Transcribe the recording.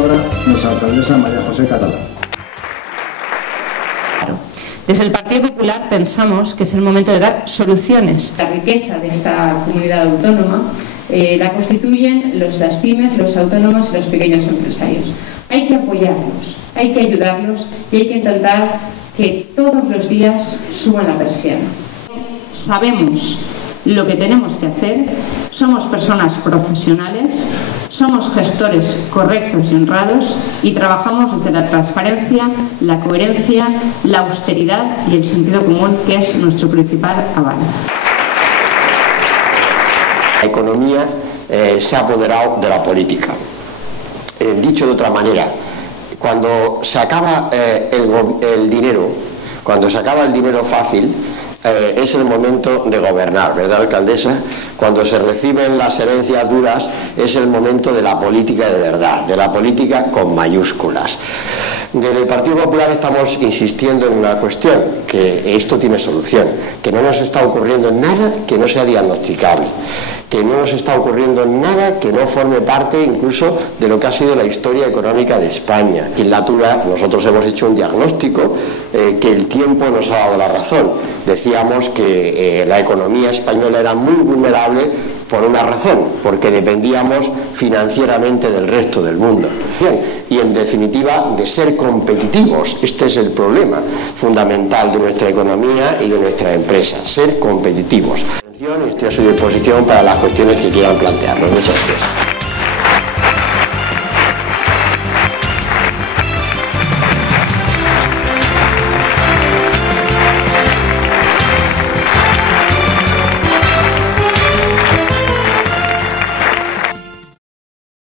palabra nuestra alcaldesa María José Catalá. Desde el Partido Popular pensamos que es el momento de dar soluciones. La riqueza de esta comunidad autónoma la constituyen las pymes, los autónomos y los pequeños empresarios. Hay que apoyarlos, hay que ayudarlos y hay que intentar que todos los días suban la persiana. Sabemos lo que tenemos que hacer, somos personas profesionales, somos gestores correctos y honrados y trabajamos desde la transparencia, la coherencia, la austeridad y el sentido común, que es nuestro principal aval. La economía se ha apoderado de la política. Dicho de otra manera, cuando se acaba el dinero, cuando se acaba el dinero fácil, es el momento de gobernar, ¿verdad, alcaldesa? Cuando se reciben las herencias duras es el momento de la política de verdad, de la política con mayúsculas. Desde el Partido Popular estamos insistiendo en una cuestión, que esto tiene solución, que no nos está ocurriendo nada que no sea diagnosticable, que no nos está ocurriendo nada que no forme parte incluso de lo que ha sido la historia económica de España. En legislatura nosotros hemos hecho un diagnóstico que el tiempo nos ha dado la razón. Decíamos que la economía española era muy vulnerable por una razón, porque dependíamos financieramente del resto del mundo. Bien, y en definitiva de ser competitivos. Este es el problema fundamental de nuestra economía y de nuestras empresas, ser competitivos. Estoy a su disposición para las cuestiones que quieran plantearnos. Muchas gracias.